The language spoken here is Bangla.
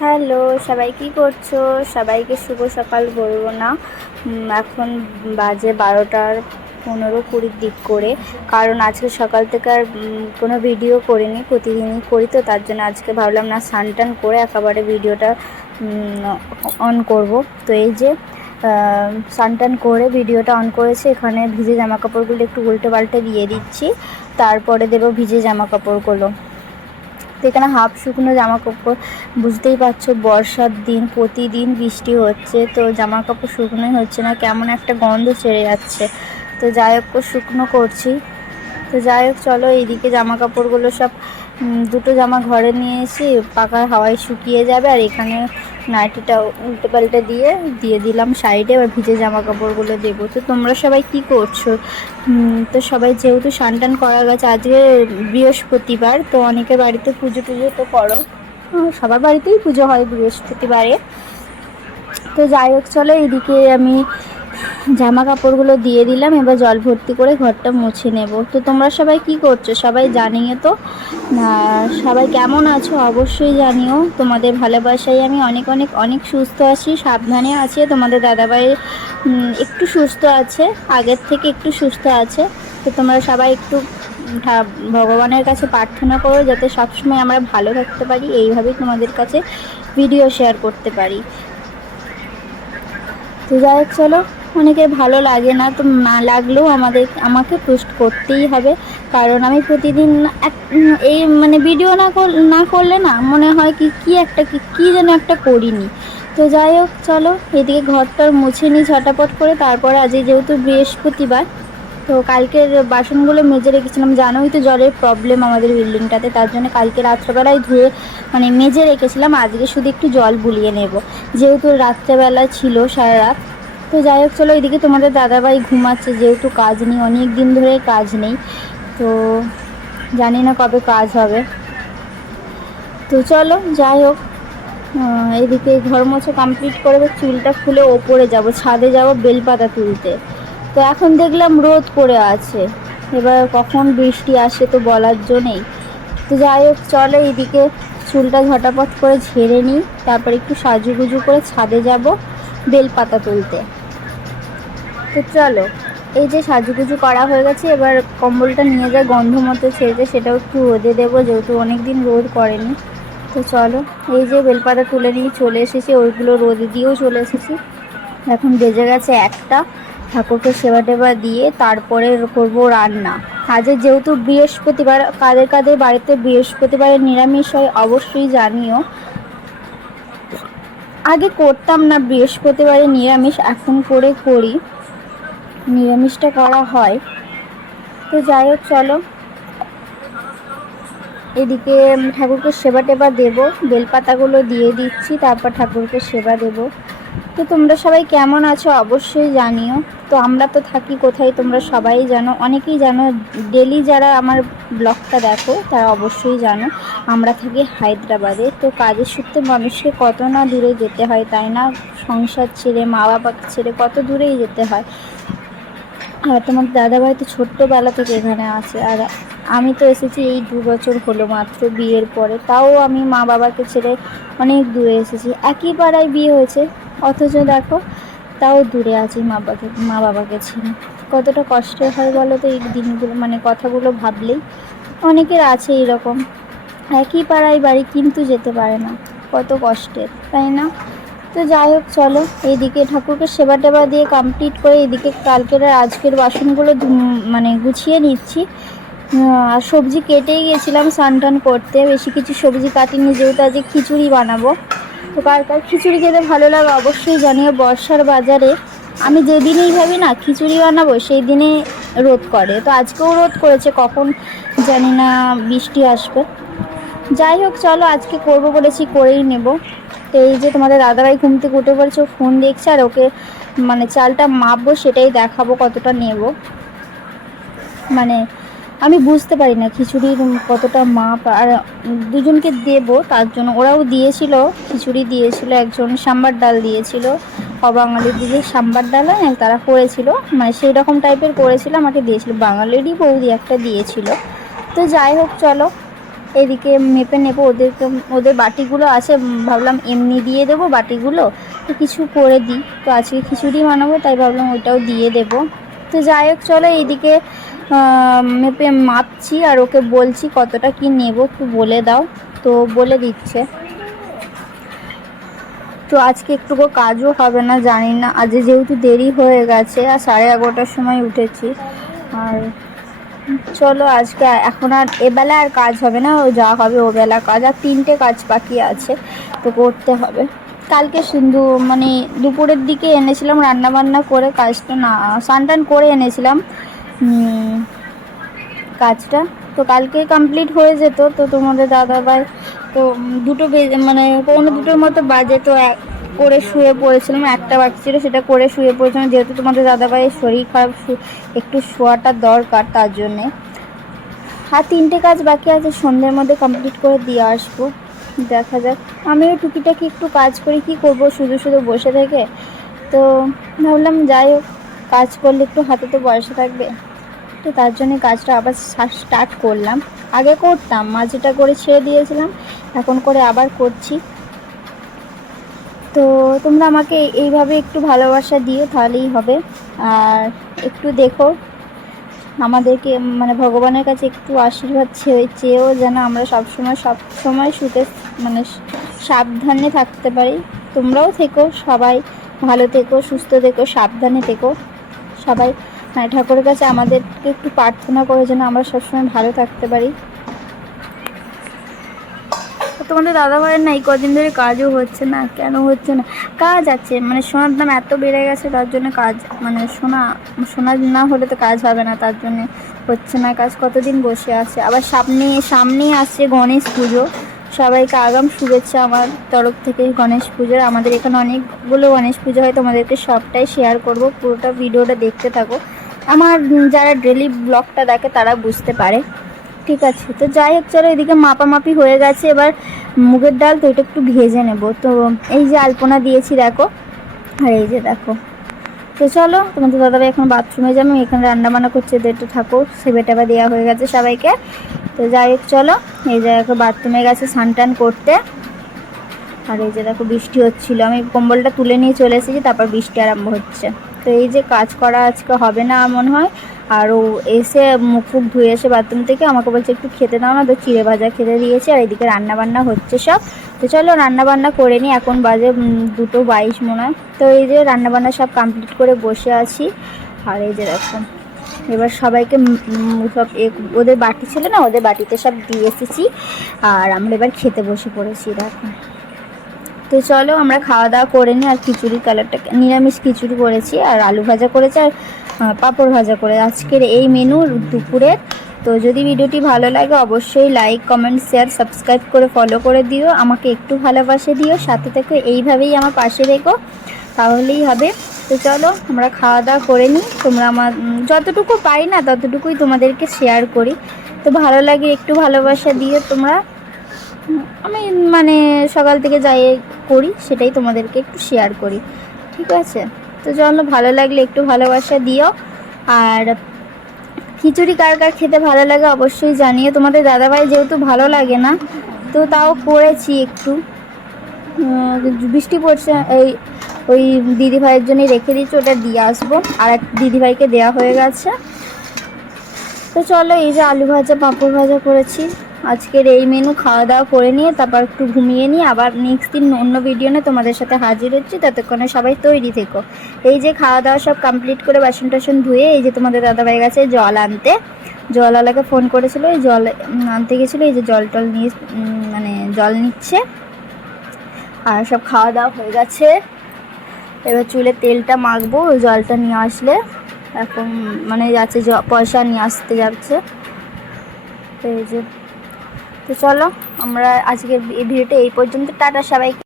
হ্যালো, সবাই কি করছ? সবাইকে শুভ সকাল বলব না। এখন বাজে বারোটার পনেরো কুড়ির দিক করে। কারণ আজকে সকাল থেকে আর কোনো ভিডিও করিনি, প্রতিদিনই করি তো, তার জন্য আজকে ভাবলাম না স্নান টান করে একেবারে ভিডিওটা অন করব। তো এই যে স্নান টান করে ভিডিওটা অন করেছে, এখানে ভিজে জামা কাপড়গুলো একটু উল্টে পাল্টে দিয়ে দিচ্ছি। তারপরে দেবো ভিজে জামা কাপড়গুলো তো এখানে হাফ শুকনো জামা কাপড় বুঝতেই পারছ বর্ষার দিন, প্রতিদিন বৃষ্টি হচ্ছে, তো জামা কাপড় শুকনোই হচ্ছে না, কেমন একটা গন্ধ ছেড়ে যাচ্ছে। তো যাই হোক শুকনো করছি। তো যাই হোক, চলো এইদিকে জামা কাপড়গুলো সব দুটো জামা ঘরে নিয়ে এসে পাকা হাওয়ায় শুকিয়ে যাবে, আর এখানে নাইটিটা উল্টে পাল্টে দিয়ে দিয়ে দিলাম সাইডে, এবার ভিজে জামা কাপড়গুলো দেবো। তো তোমরা সবাই কি করছ? তো সবাই যেহেতু সানটান টান করা গেছে, আজকে বৃহস্পতিবার, তো অনেকে বাড়িতে পুজো টুজো তো করো। সবার বাড়িতেই পুজো হয় বৃহস্পতিবারে। তো যাই হোক, চলো এদিকে আমি জামা কাপড়গুলো দিয়ে দিলাম, এবার জল ভর্তি করে ঘরটা মুছে নেব। তো তোমরা সবাই কি করছ? সবাই জানিয়ে তো। সবাই কেমন আছো? অবশ্যই জানিও। তোমাদের ভালোবাসায় আমি অনেক অনেক অনেক সুস্থ আছি, সাবধানে আছি। তোমাদের দাদাভাই একটু সুস্থ আছে, আগের থেকে একটু সুস্থ আছে। তো তোমরা সবাই একটু ভগবানের কাছে প্রার্থনা করো যাতে সবসময় আমরা ভালো থাকতে পারি। এইভাবেই তোমাদের কাছে ভিডিও শেয়ার করতে পারি। তো যাই হোক, চলো। অনেকে ভালো লাগে না, তো না লাগলেও আমাদের, আমাকে পোস্ট করতেই হবে। কারণ আমি প্রতিদিন এক- এই মানে ভিডিও না কর- না করলে না মনে হয় কি কি একটা, কি যেন একটা করিনি। তো যাই হোক, চলো, এদিকে ঘরটার মুছে নিই ঝটাপট করে। তারপরে আজকে যেহেতু বৃহস্পতিবার, তো কালকের বাসনগুলো মেজে রেখেছিলাম। জানোই তো জলের প্রবলেম আমাদের বিল্ডিংটাতে তার জন্য কালকে রাত্রেবেলায় ধুয়ে মানে মেজে রেখেছিলাম। আজকে শুধু একটু জল বুলিয়ে নেব। যেহেতু রাত্রেবেলা ছিল সারা রাত তো যাই হোক, চলো এদিকে তোমাদের দাদাভাই ঘুমাচ্ছে, যেহেতু কাজ নেই, অনেক দিন ধরে কাজ নেই, তো জানি না কবে কাজ হবে। তো চলো, যাই হোক এদিকে ঘর মোছা কমপ্লিট করে চুলটা খুলে ওপরে যাব, ছাদে যাব বেলপাতা তুলতে। তো এখন দেখলাম রোদ করে আছে, এবার কখন বৃষ্টি আসে তো বলার জো নেই। তো যাই হোক, চলো এইদিকে চুলটা ঝটাপট করে ঝেড়ে নিই, তারপর একটু সাজুগুজু করে ছাদে যাব বেলপাতা তুলতে। তো চলো, এই যে সাজুগুজু করা হয়ে গেছে, এবার কম্বলটা নিয়ে যায় গন্ধ মতো ছেড়েছে সেটাও একটু রোদে দেবো, যেহেতু অনেক দিন রোদ করেনি তো চলো, এই যে বেলপাতা তুলে নিয়ে চলে এসেছি, ওইগুলো রোদে দিয়েও চলে এসেছি। এখন বেজে গেছে একটা, ঠাকুরকে সেবা টেবা দিয়ে তারপরে করব রান্না। আজকে যেহেতু বৃহস্পতিবার, কাদের কাদের বাড়িতে বৃহস্পতিবারে নিরামিষ হয় অবশ্যই জানিও। আগে করতাম না, বৃহস্পতিবারে নিরামিষ, এখন করে করি। নিরামিষটা করা হয়। তো যাই হোক, চলো। এদিকে ঠাকুরকে সেবা টেবা দেবো। বেলপাতাগুলো দিয়ে দিচ্ছি, তারপর ঠাকুরকে সেবা দেবো। তো তোমরা সবাই কেমন আছো অবশ্যই জানিও। তো আমরা তো থাকি কোথায়, তোমরা সবাই জানো। অনেকেই জানো, ডেলি যারা আমার ব্লগটা দেখো, তারা অবশ্যই জানো, আমরা থাকি হায়দ্রাবাদে। তো কাজের সূত্রে মানুষকে কত না দূরে যেতে হয়, তাই না? সংসার ছেড়ে মা বাবাকে ছেড়ে কত দূরেই যেতে হয়। আর তোমার দাদাভাই তো ছোট্টবেলা থেকে এখানে আছে। আর আমি তো এসেছি এই দু বছর হলো মাত্র বিয়ের পরে। তাও আমি মা বাবাকে ছেড়ে অনেক দূরে এসেছি। একই পাড়ায় বিয়ে হয়েছে। অথচ দেখো, তাও দূরে আছি মা বাবাকে মা বাবাকে ছেড়ে। কতটা কষ্টের হয় বলো তো এই দিনগুলো মানে কথাগুলো ভাবলেই। অনেকের আছে এরকম। একই পাড়ায় বাড়ি কিন্তু যেতে পারে না। কত কষ্টের, তাই না? তো যাই হোক, চলো। এইদিকে ঠাকুরকে সেবা টেবা দিয়ে কমপ্লিট করে এদিকে কালকের আর আজকের বাসনগুলো মানে গুছিয়ে নিচ্ছি। আর সবজি কেটেই গেছিলাম স্নান করতে। বেশি কিছু সবজি কাটিনি, যেহেতু আজকে খিচুড়ি বানাবো। তো কার কার খিচুড়ি খেতে ভালো লাগে অবশ্যই জানিও বর্ষার বাজারে। আমি যেদিনেই ভাবি না খিচুড়ি বানাবো, সেই দিনে রোদ করে। তো আজকেও রোদ করেছে, কখন জানি না বৃষ্টি আসবে। যাই হোক, চলো আজকে করব বলেছি করেই নেব। তো এই যে তোমাদের দাদাভাই ঘুম থেকে উঠে পড়েছে ফোন দেখছে আর ওকে মানে চালটা মাপবো সেটাই দেখাবো কতটা নেব। মানে আমি বুঝতে পারি না খিচুড়ির কতটা মাপ আর দুজনকে দেবো, তার জন্য ওরাও দিয়েছিল, খিচুড়ি দিয়েছিল একজন, সাম্বার ডাল দিয়েছিল অবাঙালির দিকে সাম্বার ডাল হয় তারা করেছিল। মানে সেই রকম টাইপের করেছিল, আমাকে দিয়েছিল। বাঙালিরই বৌদি একটা দিয়েছিল। তো যাই হোক, চলো। এদিকে মেপে নেব ওদেরকে ওদের বাটিগুলো আছে ভাবলাম এমনি দিয়ে দেবো বাটিগুলো। তো কিছু করে দিই। তো আজকে খিচুড়ি বানাবো, তাই ভাবলাম ওইটাও দিয়ে দেবো। তো যাই হোক, চলো এইদিকে মেপে মাপছি আর ওকে বলছি কতটা কি নেব, একটু বলে দাও। তো বলে দিচ্ছে। তো আজকে একটুকু কাজও হবে না, জানি না। আজ যেহেতু দেরি হয়ে গেছে, আর সাড়ে এগারোটার সময় উঠেছি। আর চলো আজকে এখন আর এবেলা আর কাজ হবে না, ও যা হবে ও বেলা কাজ, আর তিনটে কাজ বাকি আছে, তো করতে হবে। কালকে শুধু মানে দুপুরের দিকে এনেছিলাম রান্না বান্না করে কাজটা না স্নান টান করে এনেছিলাম কাজটা। তো কালকে কমপ্লিট হয়ে যেত, তো তোমাদের দাদাভাই, তো দুটো মানে পৌনে দুটোর মতো বাজে, তো করে শুয়ে পড়েছিলাম, একটা বাকি ছিল, সেটা করে শুয়ে পড়েছিলাম। যেহেতু তোমাদের দাদাভাইয়ের শরীর খারাপ একটু শোয়াটা দরকার তার জন্যে। আর তিনটে কাজ বাকি আছে, সন্ধ্যের মধ্যে কমপ্লিট করে দিয়ে আসব। দেখা যাক। আমিও টুকিটাকি একটু কাজ করি, কি করব? শুধু শুধু বসে থেকে। তো ভাবলাম যাই হোক, কাজ করলে একটু হাতে তো পয়সা থাকবে। তো তার জন্য কাজটা আবার স্টার্ট করলাম। আগে করতাম, মাঝেটা করে ছেড়ে দিয়েছিলাম, এখন করে আবার করছি। তো তোমরা আমাকে এইভাবে একটু ভালোবাসা দিও, তাহলেই হবে। আর একটু দেখো, আমাদেরকে মানে ভগবানের কাছে একটু আশীর্বাদ চেয়ে, চেয়েও যেন আমরা সবসময় সব সময় সুখে মানে সাবধানে থাকতে পারি। তোমরাও থেকো, সবাই ভালো থেকো, সুস্থ থেকো, সাবধানে থেকো। সবাই মানে ঠাকুরের কাছে আমাদেরকে একটু প্রার্থনা করে যেন আমরা সবসময় ভালো থাকতে পারি। তোমাদের দাদা ভাইয়ের না এই কদিন ধরে কাজও হচ্ছে না, কেন হচ্ছে না? কাজ আছে মানে সোনার দাম এত বেড়ে গেছে, তার জন্য কাজ মানে সোনা সোনা না হলে তো কাজ হবে না, তার জন্য হচ্ছে না কাজ। কতদিন বসে আছে? আবার সামনে সামনেই আসছে গণেশ পুজো। সবাইকে আগাম শুভেচ্ছা আমার তরফ থেকে গণেশ পুজোর। আমাদের এখানে অনেকগুলো গণেশ পুজো হয়, তোমাদেরকে সবটাই শেয়ার করব। পুরোটা ভিডিওটা দেখতে থাকো। আমার যারা ডেলি ব্লগটা দেখে, তারা বুঝতে পারে। ঠিক আছে। তো যাই হোক, চলো এদিকে মাপামাপি হয়ে গেছে। এবার মুগের ডাল তো এটা একটু ভেজে নেব। তো এই যে আলপনা দিয়েছি, দেখো। আর এই যে দেখো। তো চলো, তোমাদের দাদাভাই এখন বাথরুমে যাবে এখানে রান্না বান্না করছে তো একটু থাকো সেবে টেবা দেওয়া হয়ে গেছে সবাইকে। তো যাই হোক, চলো। এই যে দেখো, বাথরুমে গেছে স্নান টান করতে। আর এই যে দেখো, বৃষ্টি হচ্ছিল। আমি কম্বলটা তুলে নিয়ে চলে এসেছি, তারপর বৃষ্টি আরম্ভ হচ্ছে। তো এই যে কাজ করা আজকে হবে না, মনে হয়। আর ও এসে মুখ ফুক ধুয়ে এসে বাথরুম থেকে আমাকে বলছে, একটু খেতে দাও না তো, চিড়ে ভাজা খেতে দিয়েছি, আর এদিকে রান্নাবান্না হচ্ছে সব। তো চলো রান্নাবান্না করে নিই, এখন বাজে দুটো বাইশ মনে হয়। তো এই যে রান্নাবান্না সব কমপ্লিট করে বসে আছি। আর এই যে দেখো, এবার সবাইকে সব ওদের বাটি ছিল না, ওদের বাটিতে সব দিয়ে এসেছি। আর আমরা এবার খেতে বসে পড়েছি, দেখো। তো চলো আমরা খাওয়া দাওয়া করে নিই, আর খিচুড়ি কালারটা নিরামিষ খিচুড়ি করেছি, আর আলু ভাজা করেছি, আর পাঁপড় ভাজা করে। আজকের এই মেনু দুপুরের। তো যদি ভিডিওটি ভালো লাগে, অবশ্যই লাইক কমেন্ট শেয়ার সাবস্ক্রাইব করে ফলো করে দিও। আমাকে একটু ভালোবাসে দিও। সাথে থেকে এইভাবেই আমার পাশে রেখো। তাহলেই হবে। তো চলো, আমরা খাওয়া দাওয়া করে নিই। তোমরা আমার যতটুকু পাই না, ততটুকুই তোমাদেরকে শেয়ার করি। তো ভালো লাগে, একটু ভালোবাসা দিয়ে তোমরা। আমি মানে সকাল থেকে যাই করি, সেটাই তোমাদেরকে একটু শেয়ার করি। ঠিক আছে? তো চলো ভালো লাগলে একটু ভালোবাসা দিও। আর খিচুড়ি কার কার খেতে ভালো লাগে অবশ্যই জানিও। তোমাদের দাদাভাই যেহেতু ভালো লাগে না, তো তাও করেছি একটু। বৃষ্টি পড়ছে, এই, ওই দিদিভাইয়ের জন্যই রেখে দিচ্ছি ওটা দিয়ে আসব। আর এক দিদিভাইকে দেওয়া হয়ে গেছে। তো চলো এই যে আলু ভাজা, পাঁপড় ভাজা করেছি। আজকের এই মেনু খাওয়া দাওয়া করে নিয়ে তারপর একটু ঘুমিয়ে নিয়ে আবার নেক্সট দিন অন্য ভিডিও নিয়ে তোমাদের সাথে হাজির হচ্ছি। ততক্ষণে সবাই তৈরি থেকো। এই যে খাওয়া দাওয়া সব কমপ্লিট করে বাসন টাসন ধুয়ে এই যে তোমাদের দাদাভাই গেছে জল আনতে, জলওয়ালাকে ফোন করেছিল, এই জল আনতে গেছিল, এই যে জল টল নিয়ে মানে জল নিচ্ছে। আর সব খাওয়া দাওয়া হয়ে গেছে। এবার চুলে তেলটা মাখবো, জলটা নিয়ে আসলে। এখন মানে যাচ্ছে পয়সা নিয়ে আসতে যাচ্ছে। এই যে তো চলো আমরা আজকের এই ভিডিওটা এই পর্যন্ত টাটা সবাই